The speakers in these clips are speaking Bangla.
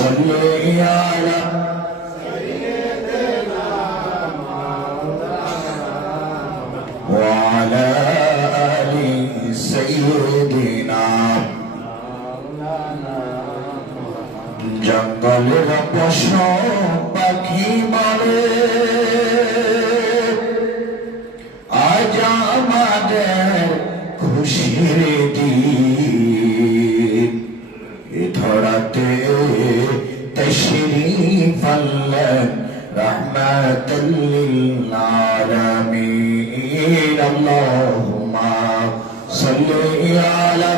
صلي على وعلى آل سيدنا জঙ্গলের পশু পাখি বলে আজ আমাদের খুশির দিন এ ধরাতে তশরীফ আনলেন রাহমাতাল লিল আলামিন আল্লাহুম্মা সাল্লি আলা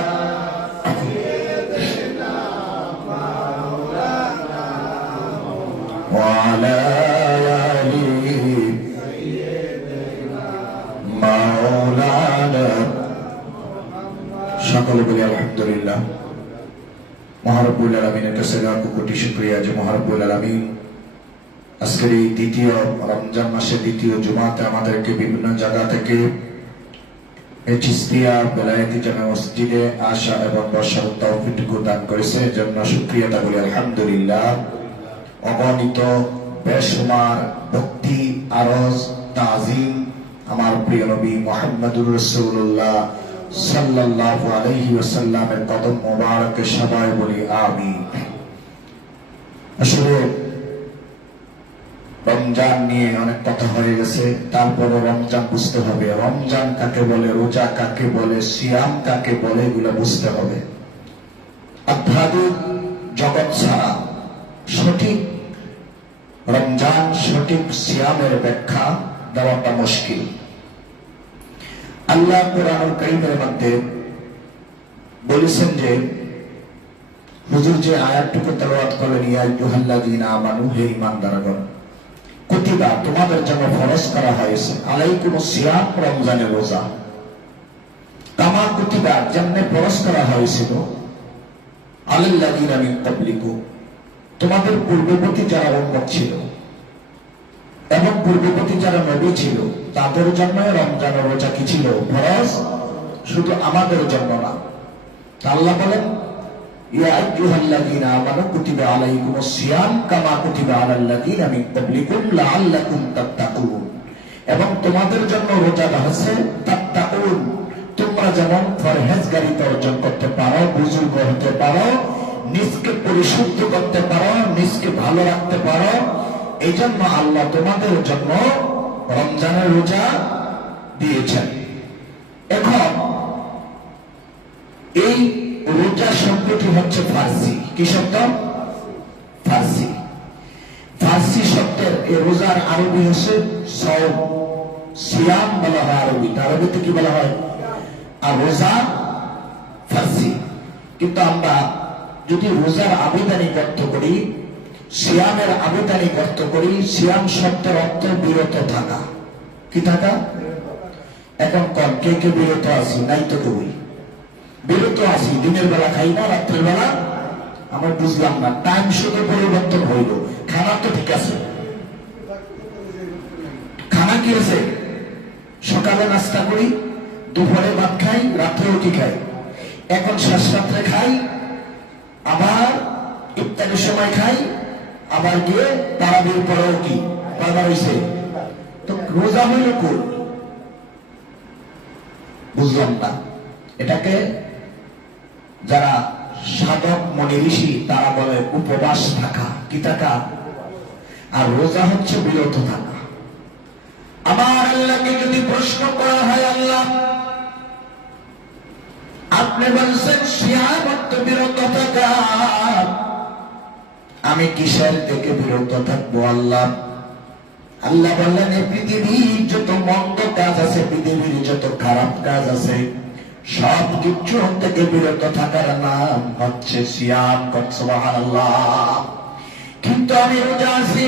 وعلى آل مولانا সকলে বলি আলহামদুলিল্লাহ। মহারব্বুল আলামিনের কাছে লাখ কোটি শুকরিয়া যে মহারব্বুল আলামিন আজকের এই দ্বিতীয় রমজান মাসের দ্বিতীয় জুমাতে আমাদেরকে বিভিন্ন জায়গা থেকে এই চিস্তিয়া বেলায়েতি জামে মসজিদে আসা এবং বসার তৌফিক দান করেছে, এজন্য শুকরিয়া তা বলি আলহামদুলিল্লাহ। অগণিত বেশুমার ভক্তি আরজ তাজিম আমার প্রিয় নবী মুহাম্মদুর রাসূলুল্লাহ সাল্লাল্লাহু আলাইহি ওয়াসাল্লামের কদম মোবারকে সবাই বলি আমিন। আসলে রমজান নিয়ে অনেক কথা হয়ে গেছে, তারপরে রমজান বুঝতে হবে, রমজান কাকে বলে, রোজা কাকে বলে, সিয়াম কাকে বলে, এগুলো বুঝতে হবে। আধ্যাত্মিক জগৎ ছাড়া সঠিক রমজান সঠিক সিয়ামের ব্যাখ্যা দেওয়াটা মুশকিল। আল্লাহ কুরআনুল কারীমের মধ্যে বলেছেন যে হুজুর যে আয়াতটুকু তেলাওয়াত করলেন, ইয়া আইয়ুহাল্লাযীনা আমানু, হে ঈমানদারগণ, কুতিবা তোমাদের জন্য ফরজ করা হয়েছে, আলাইকুমুস সিয়াম, রমজানের রোজা, কামা কুতিবা যেমনে ফরজ করা হয়েছিল, আলাল্লাযীনা মিন ক্বাবলিকুম তোমাদের পূর্ববর্তী যারা উম্মত ছিল এবং পূর্ববর্তী যারা নবী ছিল তাদের জন্য রমজান ও রোজা কি ছিল? ফরজ। শুধু আমাদের জন্য না। আল্লাহ বলেন ইয়া আইয়ুহাল্লাযীনা আমানু কুতিবা আলাইকুমুস সিয়াম কামা কুতিবা আলাল্লাযীনা মিন ক্বাবলিকুম লাআল্লাকুম তাত্তাকুন, এবং তোমাদের জন্য রোজা হচ্ছে তাত্তাকুন, তোমরা যেমন পরহেজগারিতা অর্জন করতে পারো, বুজুর্গ হতে পারো, নিজকে পরিশুদ্ধ করতে পারো, নিজকে ভালো রাখতে পারো, এই জন্য আল্লাহ তোমাদের জন্য রমজানের রোজা দিয়েছেন। এখন এই রোজা শব্দটি হচ্ছে ফার্সি। কি শব্দ? ফার্সি। ফার্সি শব্দের এই রোজার আরবি হচ্ছে সওম, সিয়াম বলা হয় আরবিতে। আরবিতে কি বলা হয়? আর রোজা ফার্সি। কিন্তু আমরা যদি রোজার আবিধানিক অর্থ করি, সিয়ামের আবিধানিক অর্থ করি, সিয়াম শব্দের অর্থ বিরত থাকা। কি থাকা? এখন কম কে কে বিরত আছি? নাই তো কই বিরত আছি, দিনের বেলা খাই না, রাত্রের বেলা আমরা বুঝলাম না, টাইম শুধু পরিবর্তন হইল, খানা তো ঠিক আছে। খানা কি আছে? সকালে নাস্তা করি, দুপুরে ভাত খাই, রাত্রেও কি খাই, এখন শেষ রাত্রে খাই, আবার ইফতারের সময় খাই, আবার গিয়ে তারাবির পরেও কি বারবার হয়েছে। তো রোজা হইল কোন? বুঝলাম না। এটাকে যারা সাধক মনি ঋষি তারা বলে উপবাস থাকা। কি থাকা? আর রোজা হচ্ছে বিরত থাকা। আমার আল্লাহকে যদি প্রশ্ন করা হয়, আল্লাহ আপনি বলছেন সিয়াম অর্থ বিরত থাকা, আমি কিসের থেকে বিরত থাকবো আল্লাহ? আল্লাহ বললেন এই পৃথিবীর যত মন্দ কাজ আছে, পৃথিবীর যত খারাপ কাজ আছে, সব কিছু থেকে বিরত থাকার নাম হচ্ছে সিয়াম। সুবহানাল্লাহ। কিন্তু আমি রোজা আছি,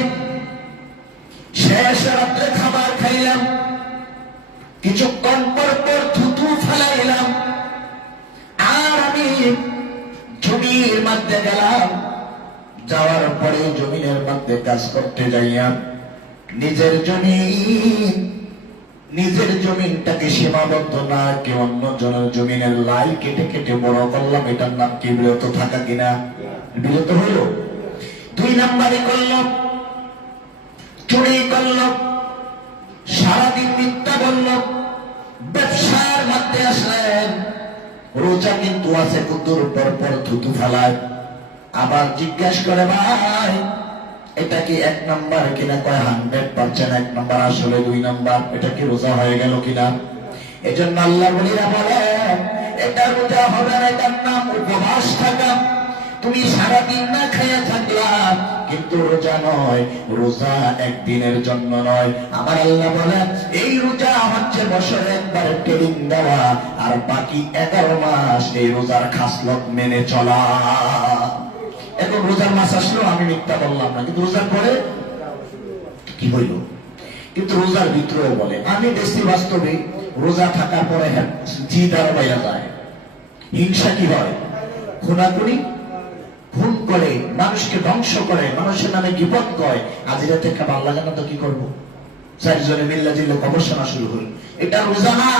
শেষ রাত্রে খাবার খাইলাম, কিছুক্ষণ পর পর থুতু ফেলাইলাম, আর আমি জমির মধ্যে গেলাম, যাওয়ার পরে জমিনের মধ্যে কাজ করতে যাইয়া নিজের জমিনটাকে সীমাবদ্ধ না কে অন্য জনের জমিনের লাই কেটে কেটে বড় করলাম, এটার নাম কি বিরত থাকা কিনা? বিরত হইল। দুই নাম্বারে করলো চুরি করলো, সারাদিন মিথ্যা বলল, ব্যবসার মধ্যে আসলেন, রোজা কিন্তু আছে কুতুর পর পর থুতু ফেলায়। আবার জিজ্ঞাসা করে ভাই এটা কি এক নাম্বার কিনা? কয় 100% এক নাম্বার, আসলে দুই নাম্বার। এটা কি রোজা হয়ে গেল কিনা? এই জন্য আল্লাহ বলিরা বলেন এটা রোজা হবে না, এটার নাম উপবাস থাকা। তুমি সারাদিন না খেয়ে থাকলা, কিন্তু রোজা নয়, রোজা একদিনের জন্য নয়। আমার আল্লাহ বলেন এই রোজা হচ্ছে বছরে একবার ট্রেনিং দেওয়া, আর বাকি 11 মাস এই রোজার খাসলত মেনে চলা। এখন রোজার মাস আসলো, আমি মিথ্যা বললাম না, কিন্তু রোজার পরে কি হইল? কিন্তু রোজার ভিতরেও বলে আমি দেখছি বাস্তবে রোজা থাকার পরে জিদ আরো বাইরা যায়, হিংসা কি হয়, খুনাখুনি, খুন করে, মানুষকে ধ্বংস করে, মানুষের নামে গীবত করে। আজিরা থেকে ভালো লাগে না তো কি করবো, চারজনে মিল্লা জিল্লা গবেষণা শুরু করি, এটা রোজা না।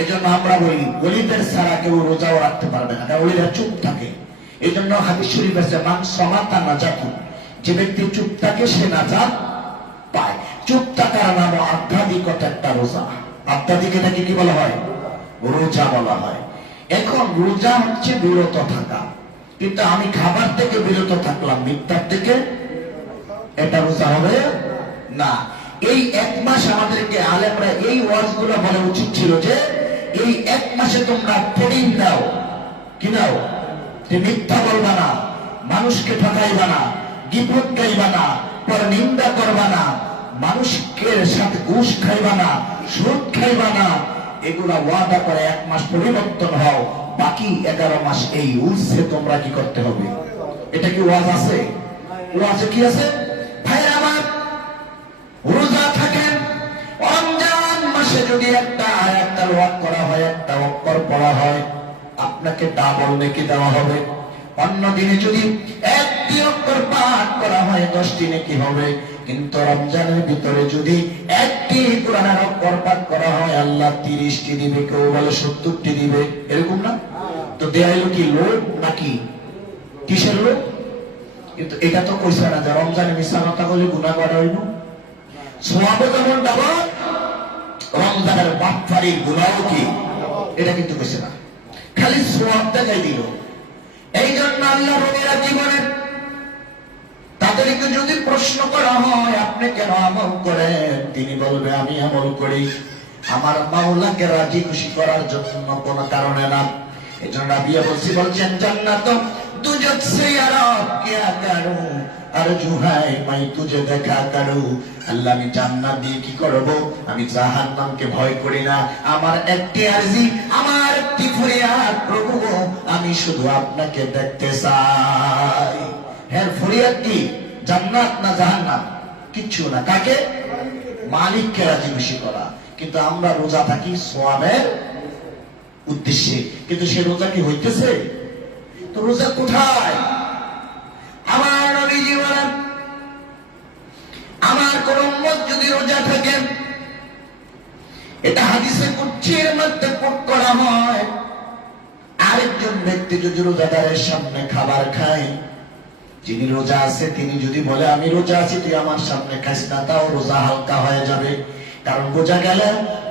এই জন্য আমরা বলি ওলিদের ছাড়া কেউ রোজাও রাখতে পারবে না, কারণ ওলিরা চুপ থাকে। এই জন্য হাদিস শরীফ আছে মান সমাতা নাজাতু, যে ব্যক্তি চুপ থাকে সে নাজাত পায়। চুপ থাকার নাম আধ্যাত্মিকতা একটা রোজা। আধ্যাত্মিক এটাকে কি বলা হয়? রোজা বলা হয়। এখন রোজা হচ্ছে বিরত থাকা, কিন্তু আমি খাবার থেকে বিরত থাকলাম, মিথ্যার থেকে, এটা রোজা হবে না। এই এক মাস আমাদেরকে আলেমরা এই ওয়াজগুলো বলা উচিত ছিল যে এই এক মাসে তোমরা ট্রেনিং দাও, কি দাও? যে মিথ্যা বলবা না, মানুষকে ঠকাইবা না, গীবত গাইবা না, পর নিন্দা করবা না, মানুষকে সাথে ঘুষ খাইবা না, সুদ খাইবা না। এগুলা ওয়াদা করে এক মাস পরিবর্তন হও, বাকি 11 মাস এই রুলসে তোমরা কি করতে হবে। এটা কি ওয়াজ আছে? ওয়াজে কি আছে? ভাই আমার রোজা থাকেন, রমজান মাসে যদি একটা আয়াত তেলাওয়াত করা হয়, একটা অক্ষর পড়া হয়, আপনাকে ডাবল নেকি দেওয়া হবে। অন্য দিনে যদি একটি অক্ষর পাঠ করা হয় 10টি নেকি হবে, কিন্তু রমজানের ভিতরে যদি একটি কোরআনের অক্ষর পাঠ করা হয় আল্লাহ 30টি দিবে, কেউ বলে 70টি দিবে, এরকম না? তো দেয়া এলো কি লোক নাকি কিসের লোক? কিন্তু এটা তো কইছে না যে রমজানে মিশা কথা বলে গুনাহ করা হইল। সওয়াবে যেমন ডাবল, রমজানের বাটফারির গুনাহ কি এটা কিন্তু কইছে না, খালি সওয়াব দেখাই দিল। এই জন্য আল্লাহ রবিরা জীবনে তাদেরকে যদি প্রশ্ন করা হয় আপনি কেন আমল করেন, তিনি বলবে আমি আমল করি আমার মাওলাকে রাজি খুশি করার জন্য, কোন কারণে না। এই জন্য নবী বলছেন জান্নাত তুজত সে আরাব কিয়া করু আরজু হায় মাই তুজে দেখা করু। আল্লাহ আমি জান্নাত দিয়ে কি করব? আমি জাহান্নামকে ভয় করি না। আমার একটি আরজি, আমার একটি ফরিয়াদ, প্রভু আমি শুধু আপনাকে দেখতে চাই। হ্যাঁ, ফরিয়াদ কি? জান্নাত না জাহান্নাম? কিচ্ছু না। কাকে? মালিককে রাজি খুশি করা। কিন্তু আমরা রোজা থাকি সওয়াবের উদ্দেশ্যে, কিন্তু সে রোজা কি হইতেছে? তো রোজা কোথায়? আমার নবীজি বলেন আমার কোন উম্মত যদি রোজা থাকে, এটা হাদিসে কুদসির মধ্যে কোট করা হয়, আরেকজন ব্যক্তি যদি রোজাদারের সামনে খাবার খায়, যিনি রোজা আছে তিনি যদি বলে আমি রোজা আছি তুই আমার সামনে খাস না, তাও রোজা হালকা হয়ে যাবে। কারণ বোঝা গেল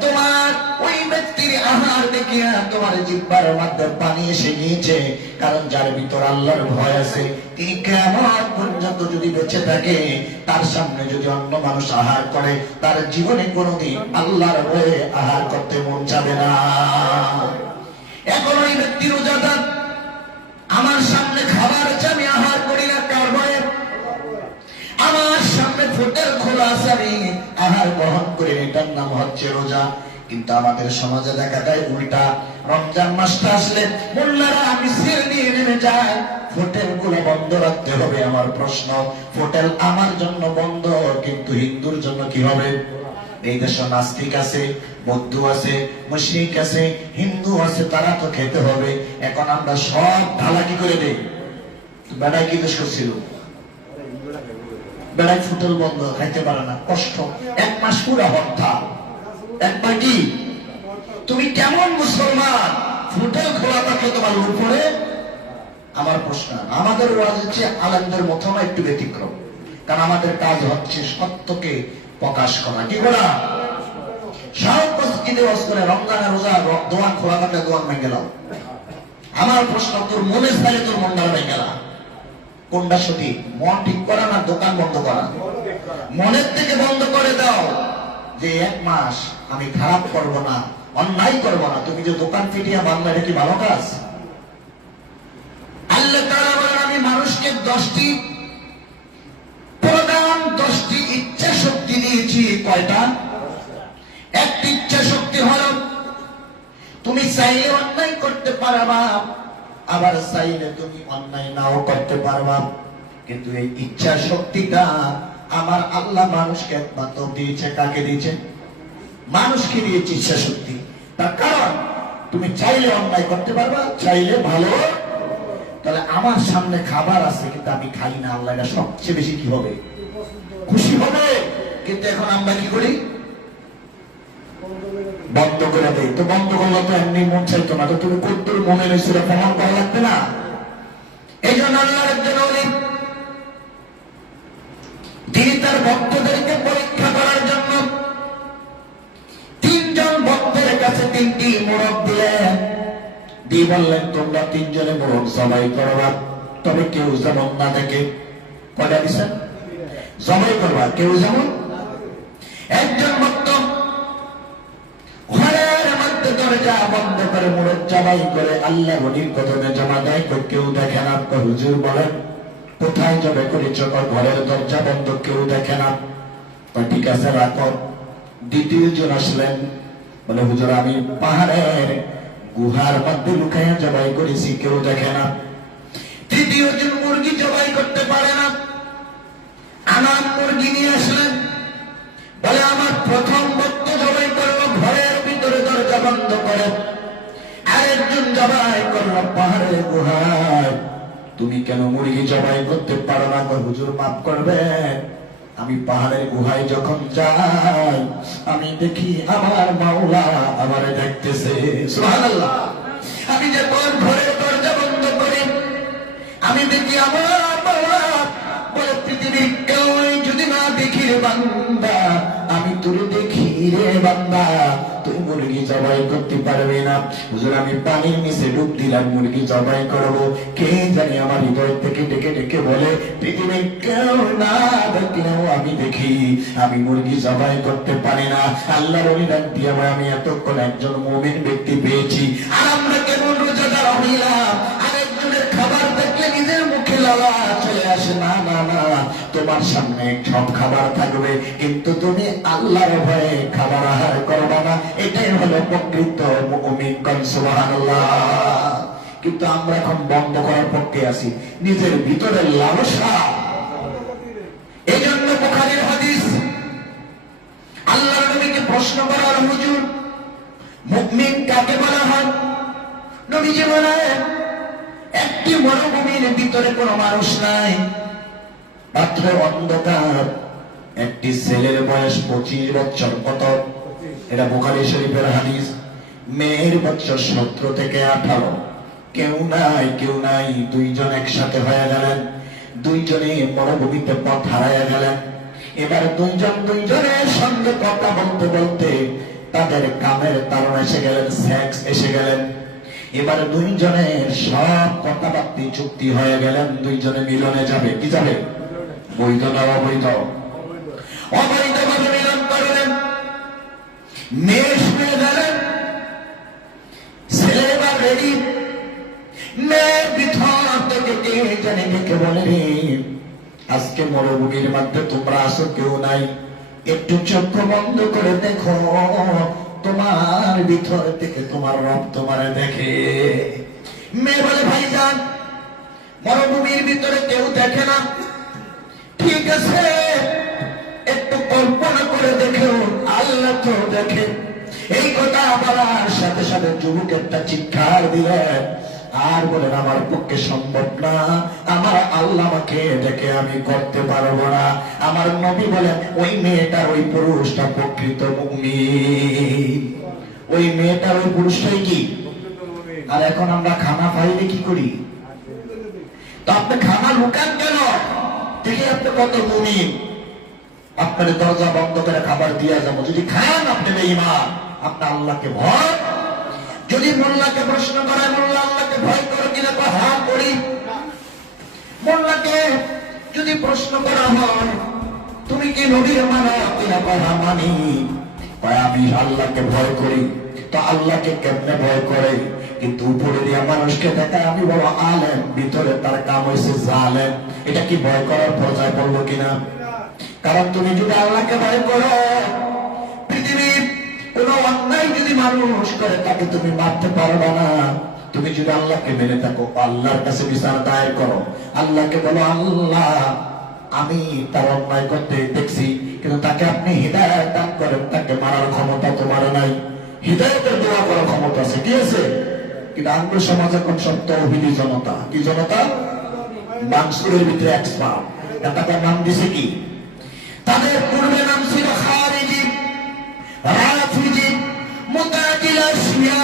তোমার ওই ব্যক্তির আহার দেখিয়া তোমার জিহ্বার মধ্যে পানি এসে গিয়েছে। কারণ যার ভিতর আল্লাহর ভয় আছে তিনি কিয়ামত পর্যন্ত যদি বেঁচে থাকে, তার সামনে যদি অন্য মানুষ আহার করে, তার জীবনে কোনোদিন আল্লাহর ভয়ে আহার করতে মন যাবে না। এখন ওই ব্যক্তি রোজাদার, আমার সামনে খাবার আছে আমি আহার করি না, কার ভয়ে? আমার সামনে ফুটের খোলা আছে আমি আহার গ্রহণ করি, এটার নাম হচ্ছে রোজা। কিন্তু আমাদের সমাজে দেখা যায় উল্টা। রমজান মাসটা আসলে মোল্লারা মিছিল নিয়ে নেমে যায়, হোটেল গুলো বন্ধ রাখতে হবে। আমার প্রশ্ন, হোটেল আমার জন্য বন্ধ, কিন্তু হিন্দুর জন্য কি হবে? এই দেশে নাস্তিক আছে, বৌদ্ধ আছে, মুশরিক আছে, হিন্দু আছে, তারা তো খেতে হবে। এখন আমরা সব ঢালা কি করে দেই? বেড়াই কি দেশ করছিল? বেড়াই ফুটল বন্ধ, খাইতে পারে না, কষ্ট। 1 মাস পুরা হত্যা। একবার কি তুমি কেমন মুসলমান? ফুটেল খোলা থাকে তোমার উপরে, আমার প্রশ্ন, আমাদের ওয়াজ হচ্ছে আলেমদের মতো না, একটু ব্যতিক্রম, কারণ আমাদের কাজ হচ্ছে সত্যকে প্রকাশ করা। কি বলা? সব মসজিদে ওয়াজ করে রমজান আর রোজা দোয়ান খোলা থাকলে দোয়ান ভেঙে গেলাম। আমার প্রশ্ন, তোর মনে চাইলে তোর মনটা ভেঙে গেলা, কোনটা সঠিক? মন ঠিক করা না দোকান বন্ধ করা? মনের থেকে বন্ধ করে দাও যে 1 মাস আমি খারাপ করব না, অন্যায় করব না। তুমি যে দোকান ফিটিয়া বাংলা, এটা কি ভালো কাজ? আল্লাহ তাআলা বলেন, আমি মানুষকে 10টি প্রধান 10টি ইচ্ছা শক্তি দিয়েছি। কয়টা? একটি ইচ্ছা শক্তি হলো তুমি চাইলে অন্যায় করতে পারবা, আবার চাইলে তুমি অন্যায় নাও করতে পারবা। কিন্তু এই ইচ্ছা শক্তিটা আমার আল্লাহ মানুষকে একমাত্র দিয়েছে। কাকে দিয়েছে? মানুষকে দিয়েছে ইচ্ছা শক্তি। তার কারণ তুমি চাইলে অন্যায় করতে পারবা, চাইলে ভালো। তাহলে আমার সামনে খাবার আছে কিন্তু আমি খাই না, আল্লাহ এটা সবচেয়ে বেশি কি হবে? খুশি হবে। কিন্তু এখন আমরা কি করি? বন্ধ করে দেই। তো বন্ধ করলে তো এমনি মন চাইতো না, তো তুমি কতদূর মনে রয়েছিল প্রমাণ করা লাগবে না? এই জন্য আল্লাহর একজন ওলি, তিনি তার ভক্তদেরকে পরীক্ষা করার জন্য 3 জন ভক্তের কাছে 3টি মোড়ক দিলেন। দিয়ে বললেন, তোমরা 3 জনে মোড়ক জবাই করবা, তবে কেউ যেমন না দেখে। কয়টা দিচ্ছেন? জবাই করবা, কেউ যেমন। একজন ভক্ত ঘরের মধ্যে দরজা বন্ধ করে মোড়ক জবাই করে আল্লাহ ওলির কদমে জমা দেয়, কেউ দেখে না। হুজুর বলেন, কোথায় জবাই করেছ? ঘরের দরজা বন্ধ, কেউ দেখে না। ঠিক আছে, রাখো। দ্বিতীয় জন আসলেন, বলে, হুজুর আমি পাহাড়ের গুহার মধ্যে লুকাইয়া জবাই করেছি, কেউ দেখে না। তৃতীয় জন মুরগি জবাই করতে পারে না, আমার মুরগি নিয়ে আসলেন। বলে, আমার প্রথম ভক্ত জবাই করলো ঘরের ভিতরে দরজা বন্ধ করে, আরেকজন জবাই করলো পাহাড়ের গুহায়। তুমি কেন মুরগি জবাই করতে পারো না? হুজুর মাফ করবেন, আমি পাহাড়ের গুহায় যখন যাই আমি দেখি আমার মাওলা আমারে দেখতেছে। সুবহানাল্লাহ। আমি যখন ঘরের দরজা বন্ধ করি আমি দেখি আমার মাওলা। বলে, পৃথিবীর কেউ যদি না দেখি রে বান্দা, আমি তোর দেখি রে বান্দা, তুই মুরগি জবাই করতে পারবে না। হুজুর আমি পানির নিচে ডুব দিলাম, মুরগি জবাই করবো। কে জানি আমার হৃদয় থেকে ডেকে ডেকে বলে, পৃথিবীর কেউ না দেখলেও আমি দেখি, আমি মুরগি জবাই করতে পারি না। আল্লাহর ওলি ডাক দিয়ে বলে, আমি এতক্ষণ একজন মুমিন ব্যক্তি পেয়েছি। আর আমরা কেমন রোজাদার হইলাম, আরেকজনের খাবার দেখলে নিজের মুখে লালা চলে আসে। না না না, তোমার সামনে সব খাবার থাকবে, কিন্তু তুমি আল্লাহর ভয়ে খাবার আহার করবা না। এটাই হলো প্রকৃত মুমিন। সুবহানাল্লাহ। কিন্তু আমরা এখন বন্ধ করার পক্ষে আছি, নিজের ভিতরে লালসা। এই জন্য বুখারীর হাদিস, আল্লাহর নবীকে প্রশ্ন করা হলো, হুজুর মুমিন কাকে বলা হয়? নবীজি বলেন, একটি মরুভূমির ভিতরে কোনো মানুষ নাই, মাত্র অন্ধকার, একটি ছেলের বয়স 25 বছর। কত? এটা বুখারী শরীফের হাদিস। মেয়ের বছর 17 থেকে 18। কেউ নাই, কেউ নাই। 2 জন একসাথে হয়ে গেলেন, 2 জনে মরুভূমিতে পথ হারাইয়া গেলেন। এবার 2 জন 2 জনের সঙ্গে কথা বলতে বলতে তাদের কামের তারণ এসে গেলেন, সেক্স এসে গেলেন। এবার 2 জনের সব কথাবার্তা চুক্তি হয়ে গেলেন, 2 জনে মিলনে যাবে। কি যাবে? বৈধ না অবৈধ? অবৈধভাবে মিলন করলেন। মেয়ে শুনে গেলেন, ছেলে বা রেডি। মেয়ের ভিতর থেকে কে জানি ডেকে বলে, আজকে মরুভূমির মধ্যে তোমরা আসো, কেউ নাই, একটু চক্ষু বন্ধ করে দেখো, তোমার ভিতর থেকে তোমার রব তোমারে দেখে। মেয়ে বলে, ভাইজান মরুভূমির ভিতরে কেউ দেখে না। ঠিক আছে, একটু কল্পনা করে দেখো, আল্লাহ তো দেখে। এই কথা বলার সাথে সাথে যুবক একটা চিৎকার দিলেন আর বলেন, আমার পক্ষে সম্ভব না, আমার আল্লাহ আমাকে দেখে আমি করতে পারবো না। আমার নবী বলেন, ওই মেয়েটার ওই পুরুষটা প্রকৃত মুমিন। ওই মেয়েটার ওই পুরুষটাই কি? আর এখন আমরা খানা পাইলে কি করি? তো আপনি খানা লুকান কেন? দেখি আপনি কত মুমিন। আপনার দরজা বন্ধ করে খাবার দিয়ে যাবো, যদি খান আপনি বেঈমান। আপনি আল্লাহকে ভয়, যদি মোল্লাকে প্রশ্ন করে মোল্লা আল্লাহকে ভয় করে কিনা, হ্যাঁ করি। মোল্লাকে যদি প্রশ্ন করা হয় তুমি কি নবীর মানো কিনা, হ্যাঁ মানি। আমি আল্লাহকে ভয় করি। তো আল্লাহকে কেমনে ভয় করে? কিন্তু উপরে দিয়া মানুষকে দেখায় আমি বড় আলেম, ভিতরে তার কাম হয়েছে জালেম। এটা কি ভয় করার পর্যায়ে পড়লো কিনা? কারণ তুমি যদি আল্লাহকে ভয় করো, পৃথিবীর কোন অন্যায় যদি মানুষ করে তাকে তুমি মারতে পারবে না। তুমি যদি আল্লাহকে মেনে থাকো, আল্লাহর কাছে বিচার দায়ের করো, আল্লাহকে বলো আল্লাহ আমি তার অন্যায় করতে দেখছি, কিন্তু তাকে আপনি হিদায়াত দান করেন, তাকে মারার ক্ষমতা তোমার নাই। হিদায়াতের দোয়া করার ক্ষমতা আছে, কি আছে? কিন্তু আঙ্গ সমাজ এখন সব তৌহিদি জনতা। কি জনতা? মানসুরের ভিতরে এক্সপার্ট। তাদের নাম দিছে কি? তাদের পূর্বে নাম ছিল খারিজি, রাফিজি, মুতাজিলা, শিয়া।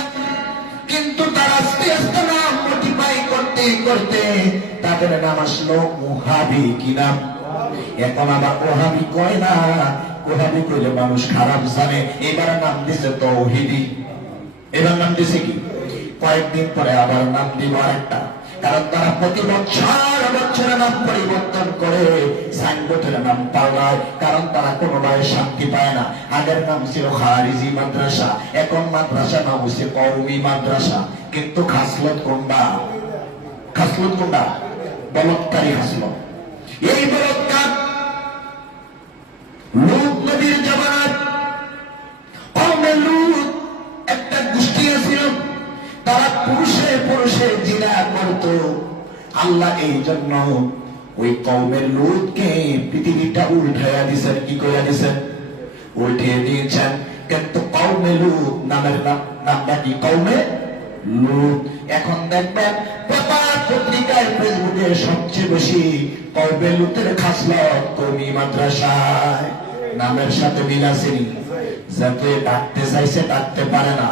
কিন্তু তারা আস্তে আস্তে নাম মডিফাই করতে করতে তাদের নাম আসলো ওহাবি। কি নাম? এখন আবার ওহাবি কয় না, ওহাবি কইলে মানুষ খারাপ জানে। এবার নাম দিছে তৌহিদি। এবার নাম দিছে কি? কয়েকদিন পরে আবার নাম দিব আরেকটা। কারণ তারা প্রতি বছরে নাম পরিবর্তন করে, সাইনবোর্ডের নাম পাল্টায়। কারণ তারা কোনোভাবে শান্তি পায় না। আগের নাম ছিল খারিজি মাদ্রাসা, এখন মাদ্রাসা নাম হচ্ছে কওমি মাদ্রাসা। কিন্তু খাসলত কোনটা? খাসলত কোনটা? বলৎকারী খাসলত। এই বলৎকার লূত নবীর জামানাত কওমে লূত একটা গোষ্ঠী ছিল, তারা পুরুষে পুরুষে জিনা করত। আল্লাহ এই জন্য ওই কওমে লূতকে পৃথিবীটা উল্টাইয়া দিয়েছেন। কি করে দিয়েছেন? উল্টিয়ে দিয়েছেন। কিন্তু কওমে লূত নামের নামটা কি? কওমে লূত। এখন দেখবেন পেপার পত্রিকায় ফেসবুকে সবচেয়ে বেশি কওমে লূতের খাসলত কওমি মাদ্রাসায়। নামের সাথে মিল আসেনি, যাতে ডাকতে চাইছে ডাকতে পারে না।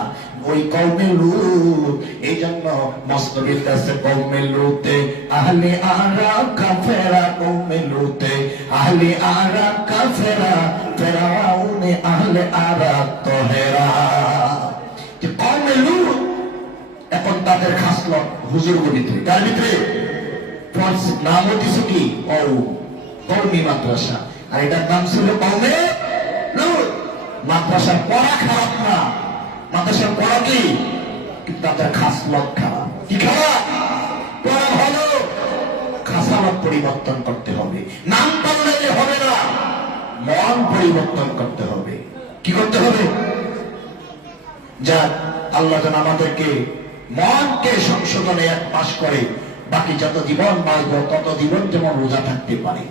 ওই কওমে লূত। এই জন্য মসনবীর কাছে কওমে লূতে আহলে আরা কাফেরা, কওমে লূতে আহলে আরা কাফেরা, ফেরাউনে আহলে আরা তহেরা। যে কওমে লূত এখন তাদের খাসলত হুজুর গণিত। তার ভিতরে নাম দিছে কি? কওমি মাদ্রাসা। আর এটার নাম ছিল কওমে লূত। মাদ্রাসার পড়া খারাপ না, মাদ্রাসার পড়া কি? কিন্তু তাদের খাসলত খারাপ। কি খারাপ? পড়া ভালো, খাসালত পরিবর্তন করতে হবে। নাম পাল্টাইলে হবে না, মন পরিবর্তন করতে হবে। কি করতে হবে? যাক, আল্লাহ যেন আমাদেরকে মনকে সংশোধনে 1 মাস করে বাকি যত জীবন বাঁচব তত জীবন যেমন রোজা থাকতে পারে।